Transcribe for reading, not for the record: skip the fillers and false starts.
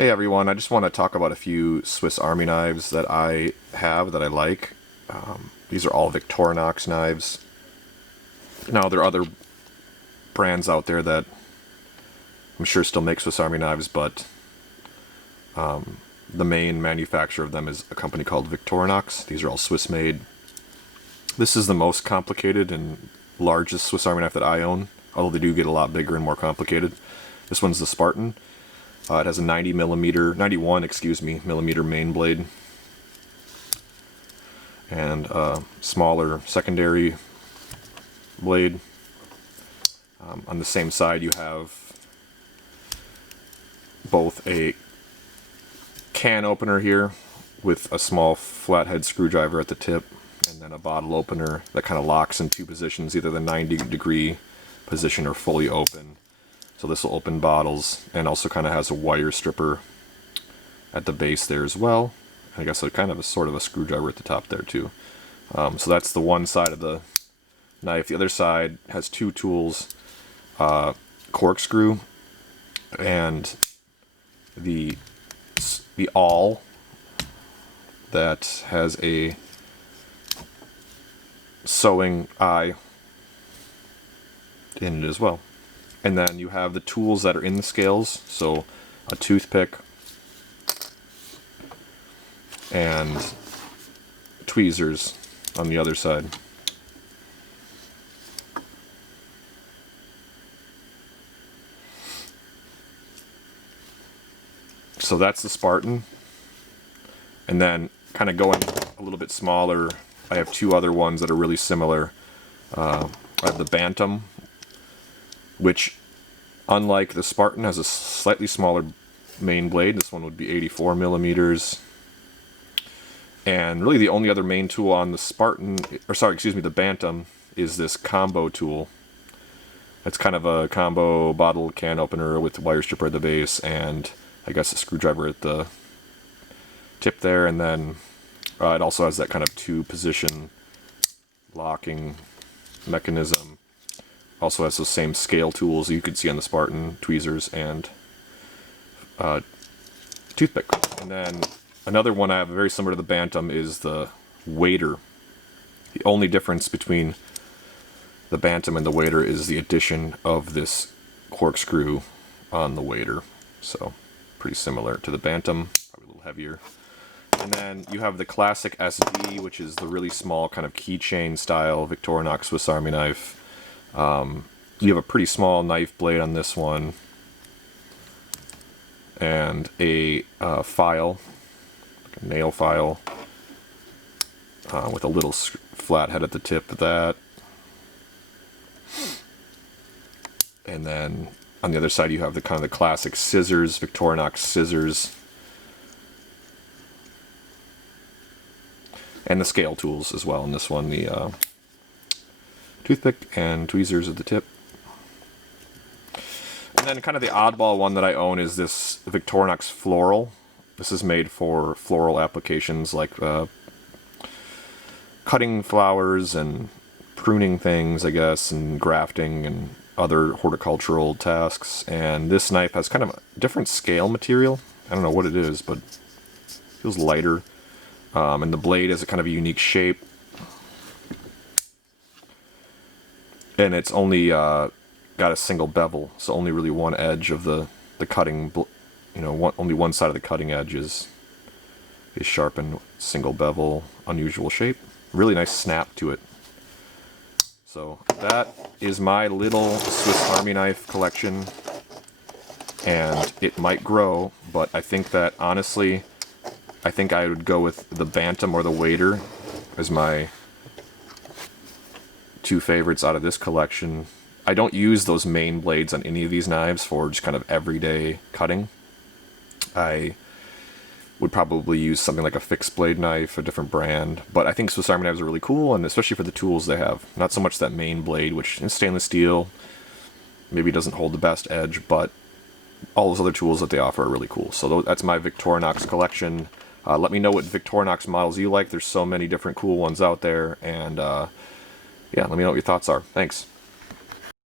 Hey everyone, I just want to talk about a few Swiss Army knives that I have that I like. These are all Victorinox knives. Now there are other brands out there that I'm sure still make Swiss Army knives, but the main manufacturer of them is a company called Victorinox. These are all Swiss made. This is the most complicated and largest Swiss Army knife that I own, although they do get a lot bigger and more complicated. This one's the Spartan. It has a 91 millimeter main blade and a smaller secondary blade. On the same side you have both a can opener here with a small flathead screwdriver at the tip, and then a bottle opener that kind of locks in two positions, either the 90-degree position or fully open. So this will open bottles, and also kind of has a wire stripper at the base there as well. I guess a kind of a sort of a screwdriver at the top there too. So that's the one side of the knife. The other side has two tools, corkscrew and the awl that has a sewing eye in it as well. And then you have the tools that are in the scales, so a toothpick and tweezers on the other side. So that's the Spartan. And then kind of going a little bit smaller, I have two other ones that are really similar. I have the Bantam, which, unlike the Spartan, has a slightly smaller main blade. This one would be 84 millimeters. And really the only other main tool on the the Bantam is this combo tool. It's kind of a combo bottle can opener with wire stripper at the base and I guess a screwdriver at the tip there, and then it also has that kind of two-position locking mechanism. Also has those same scale tools you could see on the Spartan, tweezers and toothpick. And then another one I have very similar to the Bantam is the Wader. The only difference between the Bantam and the Wader is the addition of this corkscrew on the Wader. So pretty similar to the Bantam, probably a little heavier. And then you have the classic SD, which is the really small kind of keychain style Victorinox Swiss Army knife. You have a pretty small knife blade on this one, and a file, like a nail file, with a little flat head at the tip of that. And then on the other side you have the kind of the classic scissors, Victorinox scissors, and the scale tools as well in this one, the toothpick and tweezers at the tip. And then kind of the oddball one that I own is this Victorinox Floral. This is made for floral applications like cutting flowers and pruning things, I guess, and grafting and other horticultural tasks. And this knife has kind of a different scale material. I don't know what it is, but it feels lighter. And the blade has a kind of a unique shape. And it's only got a single bevel, so only really one edge of the cutting, only one side of the cutting edge is sharpened, single bevel, unusual shape. Really nice snap to it. So that is my little Swiss Army knife collection, and it might grow, but I think that honestly, I think I would go with the Bantam or the Wader as my two favorites out of this collection. I don't use those main blades on any of these knives for just kind of everyday cutting. I would probably use something like a fixed blade knife, a different brand, but I think Swiss Army knives are really cool, and especially for the tools they have. Not so much that main blade, which is stainless steel, maybe doesn't hold the best edge, but all those other tools that they offer are really cool. So that's my Victorinox collection. Let me know what Victorinox models you like. There's so many different cool ones out there, and yeah, let me know what your thoughts are. Thanks.